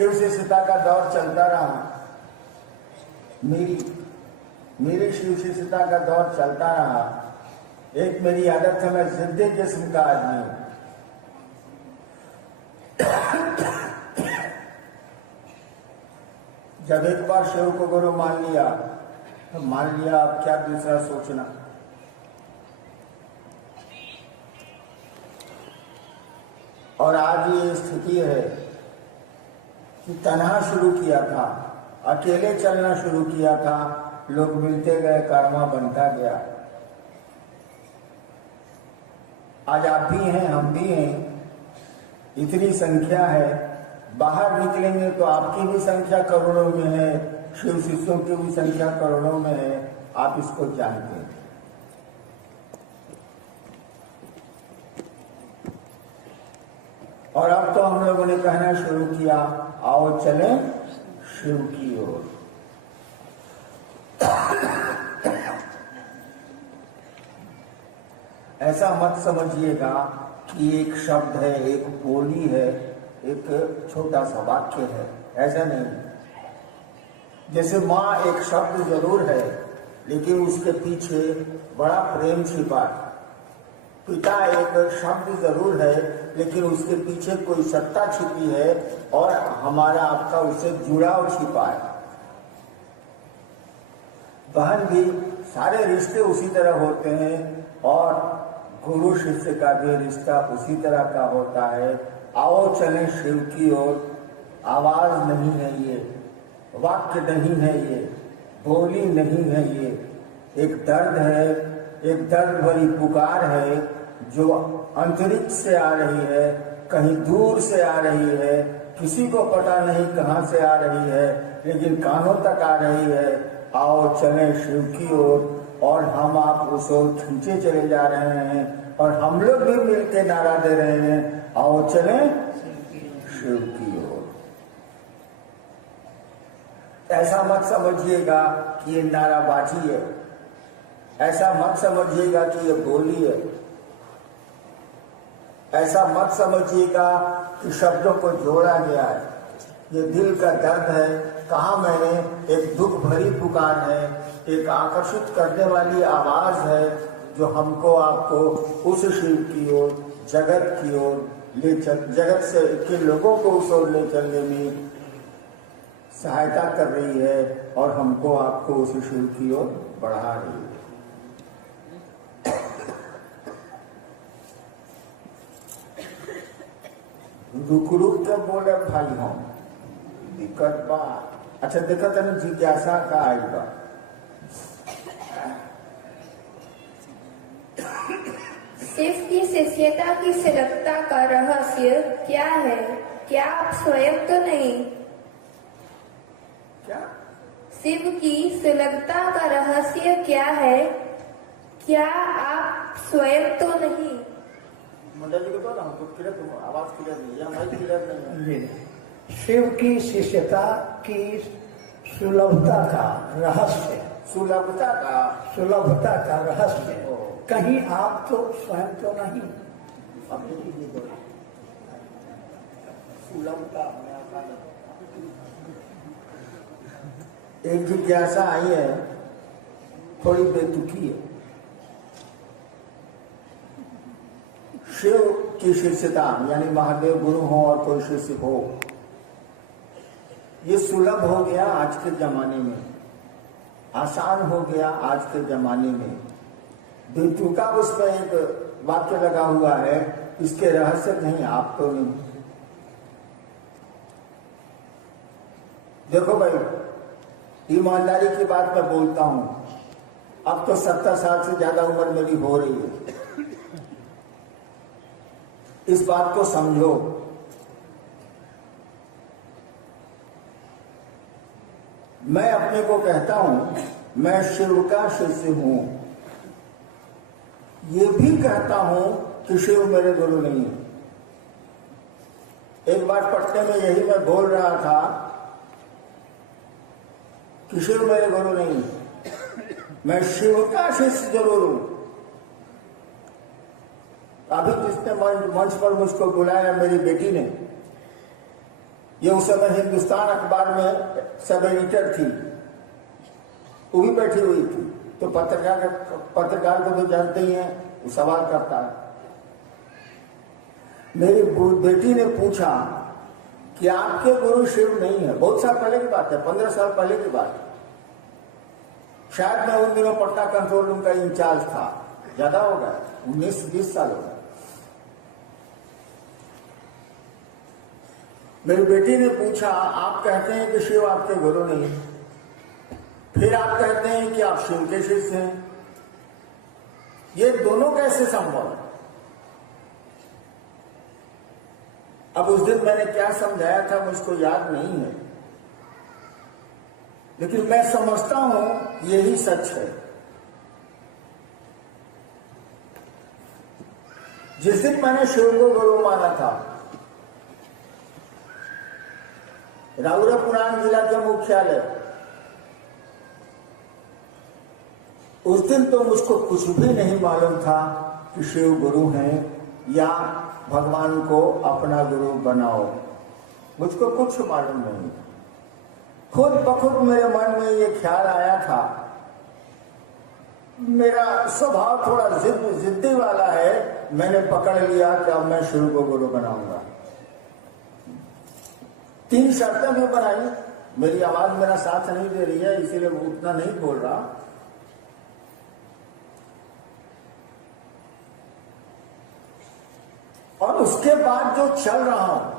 शिव शिष्यता का दौर चलता रहा, मेरी शिव शिष्यता का दौर चलता रहा। एक मेरी आदत है, मैं जिद्दी किस्म का आदमी हूं। जब एक बार शिव को गुरु मान लिया तो मान लिया, अब क्या दूसरा सोचना। और आज ये स्थिति है कि तन्हा शुरू किया था, अकेले चलना शुरू किया था, लोग मिलते गए, कर्मा बनता गया। आज आप भी हैं, हम भी हैं, इतनी संख्या है। बाहर निकलेंगे तो आपकी भी संख्या करोड़ों में है, शिव शिष्यों की भी संख्या करोड़ों में है, आप इसको जानते हैं। और अब तो हम लोगों ने कहना शुरू किया, आओ चलें शिव की ओर। ऐसा मत समझिएगा कि एक शब्द है, एक बोली है, एक छोटा सा वाक्य है, ऐसा नहीं। जैसे माँ एक शब्द जरूर है, लेकिन उसके पीछे बड़ा प्रेम छिपा है। पिता एक शब्द जरूर है, लेकिन उसके पीछे कोई सत्ता छिपी है और हमारा आपका उससे जुड़ाव छिपा है। बहन भी, सारे रिश्ते उसी तरह होते हैं और गुरु शिष्य का भी रिश्ता उसी तरह का होता है। आओ चलें शिव की ओर। आवाज नहीं है ये, वाक्य नहीं है ये, बोली नहीं है ये, एक दर्द है, एक दर्द भरी पुकार है जो अंतरिक्ष से आ रही है, कहीं दूर से आ रही है, किसी को पता नहीं कहां से आ रही है, लेकिन कानों तक आ रही है। आओ चलें शिव की ओर। और हम आप उस ओर खींचे चले जा रहे हैं और हम लोग भी मिलकर नारा दे रहे हैं, आओ चलें शिव की ओर। ऐसा मत समझिएगा कि ये नाराबाजी है, ऐसा मत समझिएगा कि ये बोली है, ऐसा मत समझिएगा कि शब्दों को जोड़ा गया है। ये दिल का दर्द है। कहा मैंने, एक दुख भरी पुकार है, एक आकर्षित करने वाली आवाज है जो हमको आपको उस शिव की ओर, जगत की ओर ले चल, जगत से के लोगों को उस ओर ले चलने में सहायता कर रही है और हमको आपको उस शिव की ओर बढ़ा रही है। रुक रुक के बोले भाई हम दिक्कत बा। अच्छा दिक्कत है, जिज्ञासा का आई बा। शिव की शिष्यता की सुलभता का रहस्य क्या है? क्या आप स्वयं तो नहीं? क्या? शिव की सुलभता का रहस्य क्या है? क्या आप स्वयं तो नहीं? मंडल जी को तो ना, हमको क्लियर, आवाज क्लियर नहीं है, माइक क्लियर नहीं है। शिव की शिष्यता की सुलभता का रहस्य, सुलभता का रहस्य, कहीं आप तो स्वयं तो नहीं। सुलभता एक जिज्ञासा आई है, थोड़ी बेतुकी है। शिव की शिष्यता यानी महादेव गुरु हो और कोई शिष्य हो, ये सुलभ हो गया आज के जमाने में, आसान हो गया आज के जमाने में। बेतुका उस पर एक वाक्य लगा हुआ है, इसके रहस्य नहीं, आप तो नहीं। देखो भाई, ईमानदारी की बात मैं बोलता हूं, अब तो 70 साल से ज्यादा उम्र मेरी हो रही है। इस बात को समझो, मैं अपने को कहता हूं मैं शिव का शिष्य हूं, ये भी कहता हूं कि शिव मेरे गुरु नहीं है। एक बार पटने में यही मैं बोल रहा था कि शिव मेरे गुरु नहीं है, मैं शिव का शिष्य जरूर हूं। अभी जिसने मंच पर मुझको बुलाया, मेरी बेटी ने, ये उस समय हिंदुस्तान अखबार में सब एडिटर थी, वो भी बैठी हुई थी। तो पत्रकार को तो जानते ही हैं, वो सवाल करता है। मेरी बेटी ने पूछा कि आपके गुरु शिव नहीं है। बहुत साल पहले की बात है, 15 साल पहले की बात है। शायद मैं उन दिनों पटना कंट्रोल रूम का इंचार्ज था, ज्यादा हो गया, 19-20 साल हो गया। मेरी बेटी ने पूछा, आप कहते हैं कि शिव आपके गुरु नहीं है, फिर आप कहते हैं कि आप शिव के शिष्य हैं, ये दोनों कैसे संभव है? अब उस दिन मैंने क्या समझाया था मुझको याद नहीं है, लेकिन मैं समझता हूं यही सच है। जिस दिन मैंने शिव को गुरु माना था, राउरा पुराण जिला के मुख्यालय, उस दिन तो मुझको कुछ भी नहीं मालूम था कि शिव गुरु हैं या भगवान को अपना गुरु बनाओ, मुझको कुछ मालूम नहीं। खुद बखुद मेरे मन में ये ख्याल आया था। मेरा स्वभाव थोड़ा जिद्दी वाला है, मैंने पकड़ लिया कि अब मैं शिव को गुरु बनाऊंगा। 3 शर्तें भी बनाई। मेरी आवाज मेरा साथ नहीं दे रही है, इसीलिए उतना नहीं बोल रहा। और उसके बाद जो चल रहा हूं,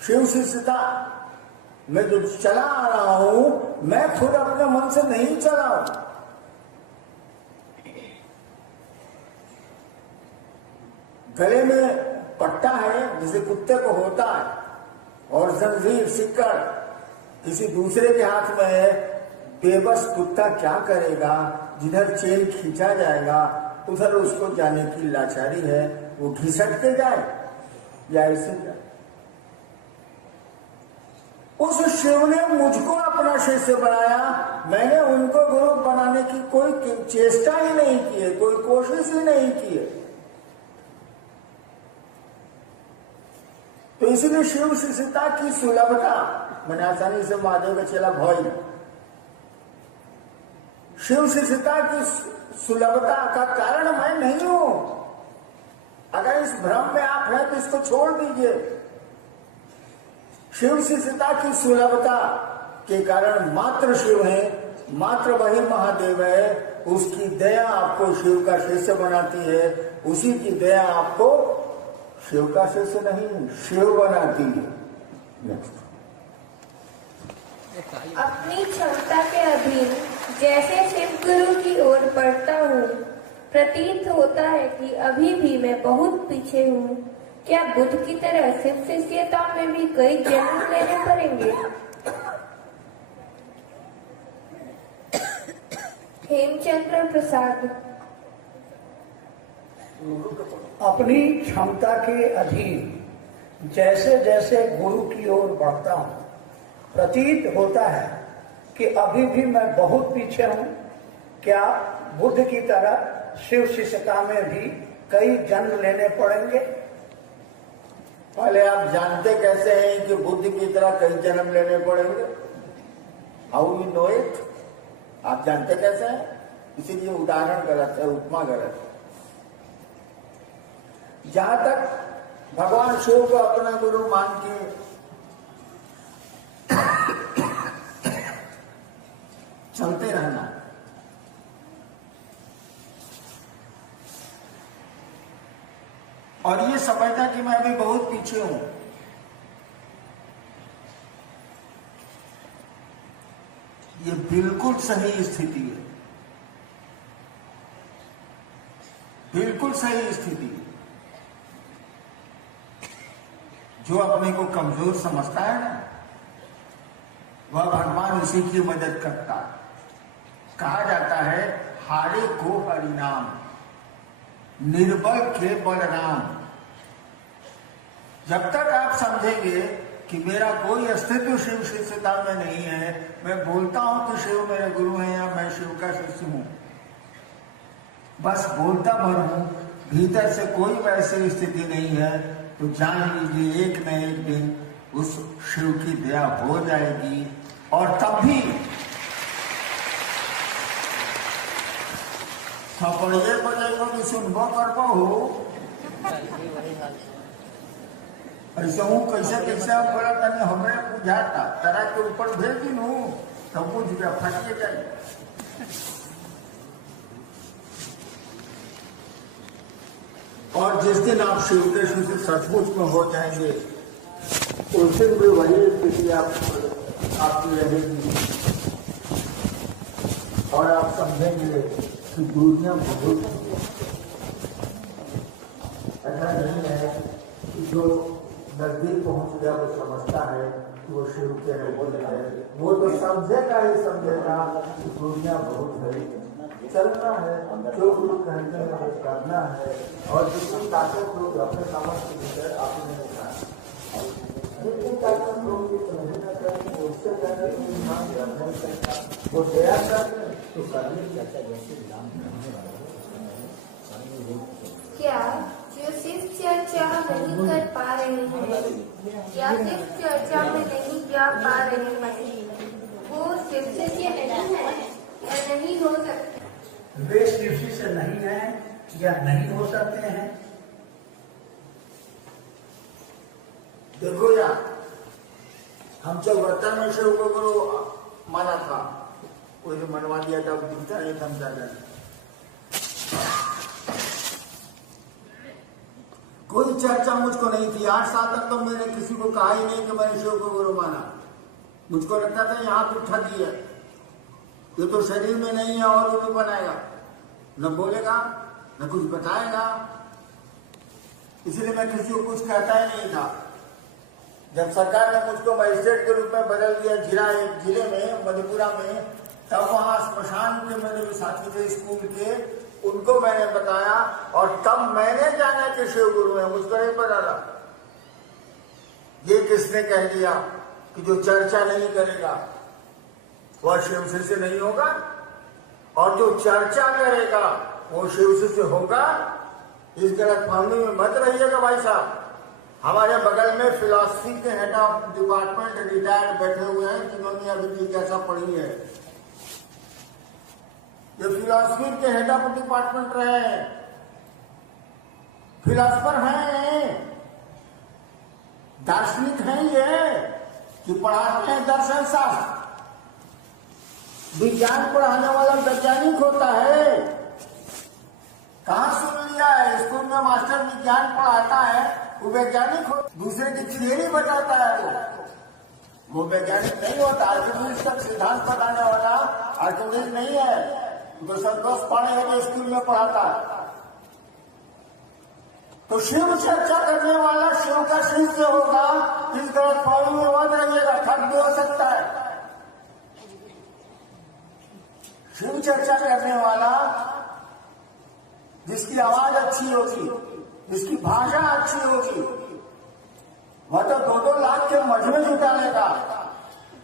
शिव शिष्यता में जो चला आ रहा हूं, मैं खुद अपने मन से नहीं चला हूं। गले में पट्टा है जिसे कुत्ते को होता है, और जंजीर सिक्कड़ किसी दूसरे के हाथ में है। बेबस कुत्ता क्या करेगा? जिधर चेन खींचा जाएगा उधर उसको जाने की लाचारी है, वो घिसट के जाए या ऐसे जाए। उस शिव ने मुझको अपना शिष्य बनाया, मैंने उनको गुरु बनाने की कोई चेष्टा ही नहीं की है, कोई कोशिश ही नहीं की है। तो इसलिए शिव शिष्यता की सुलभता, मैंने आसानी से महादेव का चेला भोई, शिव शिष्यता की सुलभता का कारण मैं नहीं हूं। अगर इस भ्रम में आप हैं तो इसको छोड़ दीजिए। शिव शिष्यता की सुलभता के कारण मात्र शिव है, मात्र वही महादेव है। उसकी दया आपको शिव का शिष्य बनाती है, उसी की दया आपको शिव का शिष्य नहीं, शिव बनाती है। नेक्स्ट। अपनी क्षमता के अधीन जैसे शिव गुरु की ओर बढ़ता हूँ, प्रतीत होता है कि अभी भी मैं बहुत पीछे हूँ। क्या बुद्ध की तरह शिव शिष्यता में भी कई जन्म लेने पड़ेंगे? हेमचंद्र प्रसाद। अपनी क्षमता के अधीन जैसे जैसे गुरु की ओर बढ़ता हूँ, प्रतीत होता है कि अभी भी मैं बहुत पीछे हूँ। क्या बुद्ध की तरह शिव शिष्यता में भी कई जन्म लेने पड़ेंगे? पहले आप जानते कैसे हैं कि बुद्ध की तरह कई जन्म लेने पड़ेंगे? How you know it? आप जानते कैसे हैं? इसीलिए उदाहरण गलत है, उपमा गलत है। जहां तक भगवान शिव को अपना गुरु मान के चलते रहना, और ये समझना कि मैं भी बहुत पीछे हूं, ये बिल्कुल सही स्थिति है, बिल्कुल सही स्थिति है। जो अपने को कमजोर समझता है ना, वह भगवान उसी की मदद करता है। कहा जाता है, हारे को हरिनाम, निर्बल के बलराम। जब तक आप समझेंगे कि मेरा कोई अस्तित्व शिव शिष्यता में नहीं है, मैं बोलता हूं कि शिव मेरे गुरु हैं या मैं शिव का शिष्य हूं, बस बोलता भर हूं, भीतर से कोई वैसी स्थिति नहीं है, तो तो जान लीजिए एक न एक दिन उस शिव की दया हो जाएगी और तब भी थपड़िए बजाइबो कि सुनबो करबो हो। ऐसे हूँ कैसे कैसे बोला तनी हमें बुझाता तरह के ऊपर भेज दी नू तब बुझ गया फटिए जाए। और जिस दिन आप शिव के से सचमुच में हो जाएंगे उस दिन भी वही स्थिति आपकी रहेगी और आप समझेंगे कि दुनिया बहुत ऐसा नहीं है कि जो नजदीक पहुंच गया वो समझता है कि वो शिव के बोल है। वो तो समझेगा ही समझेगा कि दुनिया बहुत है, चलना है, जो गुरु कहते हैं वो करना है और जितनी ताकत लोग अपने सामर्थ्य के भीतर आपने देखा जितनी ताकत लोग समझना चाहिए उससे कहते वो दया करते तो करने की अच्छा जैसे क्या जो सिर्फ चर्चा नहीं कर पा रहे हैं या सिर्फ चर्चा में नहीं जा पा रहे हैं वो शिव से नहीं है या नहीं हो सकते? वे शिव से नहीं है या नहीं हो सकते हैं। देखो यार हम जब वर्तन में शिव को गुरु माना था कोई जो मनवा दिया था दिखता नहीं हम क्या करें। कोई चर्चा मुझको नहीं थी 8 साल तक तो मैंने किसी को कहा ही नहीं कि मैंने शिव को गुरु माना। मुझको लगता था यहाँ तो ठगी है, ये तो शरीर में नहीं है और वो भी बनाएगा, न बोलेगा न कुछ बताएगा, इसलिए मैं किसी को कुछ कहता ही नहीं था। जब सरकार ने मुझको मजिस्ट्रेट के रूप में बदल दिया जिले में मधेपुरा में, तब वहां श्मशान के मेरे भी साथी थे स्कूल के, उनको मैंने बताया और तब मैंने जाना कि शिव गुरु है। मुझको नहीं पता था। ये किसने कह दिया कि जो चर्चा नहीं करेगा वह शिव से नहीं होगा और जो चर्चा करेगा वो शिव से होगा। इस गलत फहमी में मत रहिएगा भाई साहब। हमारे बगल में फिलॉसफी के हेड ऑफ डिपार्टमेंट रिटायर्ड बैठे हुए हैं जिन्होंने अभी जिज्ञासा पढ़ी है। ये फिलॉसफी के हेड ऑफ डिपार्टमेंट रहे हैं, फिलॉसफर हैं, दार्शनिक हैं ये कि पढ़ाते हैं दर्शन शास्त्र। विज्ञान पढ़ाने वाला वैज्ञानिक होता है। कहाँ सुन लिया है? स्कूल में मास्टर विज्ञान पढ़ाता है वो वैज्ञानिक हो, दूसरे की थियरी बताता है वो वैज्ञानिक नहीं होता। आर्किमिडीज तक सिद्धांत बताने वाला आर्किमिडीज नहीं है, तो संतोष पांडे है स्कूल में पढ़ाता है। तो शिव चर्चा करने वाला शिव का शिष्य होगा, इस गलत फहमी में मत रहिएगा, ठग भी हो सकता है। शिव चर्चा करने वाला जिसकी आवाज अच्छी होगी, जिसकी भाषा अच्छी होगी, वह तो 2-2 लाख के मजमे जुटा लेगा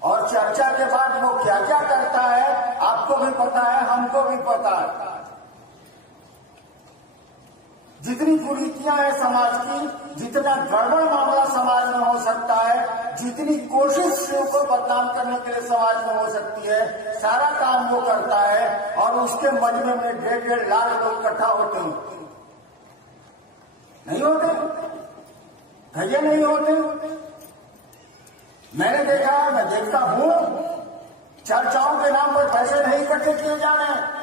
और चर्चा के बाद वो क्या क्या करता है आपको भी पता है, हमको भी पता है। जितनी कुरीतियां हैं समाज की, जितना गड़बड़ मामला समाज में हो सकता है, जितनी कोशिश शिव को बदनाम करने के लिए समाज में हो सकती है, सारा काम वो करता है और उसके मजमे में 1.5 लाख लोग इकट्ठा होते हैं। नहीं होते? भैया नहीं होते? मैंने देखा, मैं देखता हूं, चर्चाओं के नाम पर पैसे नहीं इकट्ठे किए जा रहे हैं,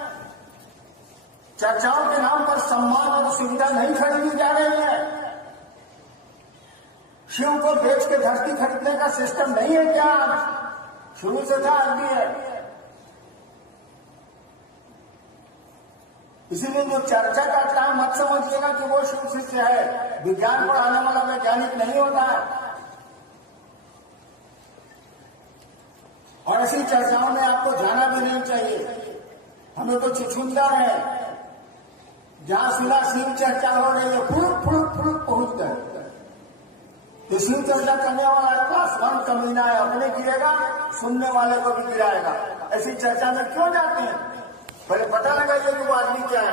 चर्चाओं के नाम पर सम्मान और सुविधा नहीं खरीदी जा रही है। शिव को बेच के धरती खरीदने का सिस्टम नहीं है क्या? शुरू से था, आज भी है। इसीलिए जो चर्चा करता है मत समझिएगा कि वो शिव शिष्य है। विज्ञान पढ़ाने वाला वैज्ञानिक नहीं होता है। और ऐसी चर्चाओं में आपको जाना भी नहीं चाहिए। हमें तो छुछुंदर है, जहां सुना शिव चर्चा हो रही है फुड़ुक फुड़ुक फुड़ुक पहुंच गए। तो शिव चर्चा करने वाला क्लास 1 कमीना है, अपने गिरेगा, सुनने वाले को भी गिराएगा। ऐसी चर्चा में क्यों जाते हैं? पहले पता लगाइए कि वो आदमी क्या है,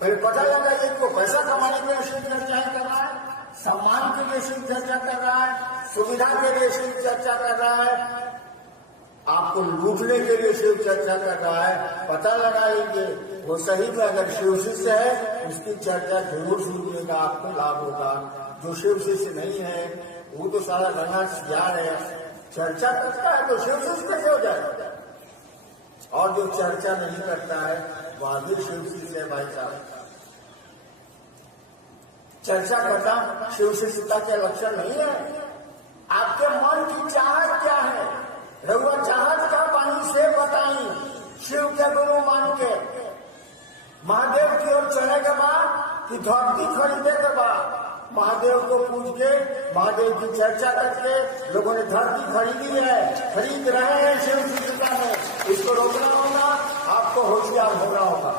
पहले पता लगाइए कि वो पैसा कमाने के लिए शिव चर्चाएं कर रहा है, सम्मान के लिए शिव चर्चा कर रहा है, सुविधा के लिए शिव चर्चा कर रहा है, आपको लूटने के लिए शिव चर्चा कर रहा है, पता लगाएंगे वो सही में अगर शिव शिष्य है उसकी चर्चा जरूर सुनिएगा, आपको लाभ होगा। जो शिव शिष्य नहीं है वो तो सारा रंगा सियार है, चर्चा करता है तो शिव शिष्य कैसे हो जाएगा। और जो चर्चा नहीं करता है वह भी शिव शिष्य है भाई साहब। चर्चा करना शिव शिष्यता के लक्षण नहीं है। आपके मन की चाहत क्या है, रघुआ चाहत का पानी से बताई, शिव के गुरु मान के महादेव की ओर चले के बाद कि धरती खरीदे के बाद महादेव को पूछ के महादेव की चर्चा करके लोगों ने धरती खरीदी है, खरीद रहे हैं शिव शिष्यता में। इसको रोकना होगा, आपको होशियार होना होगा।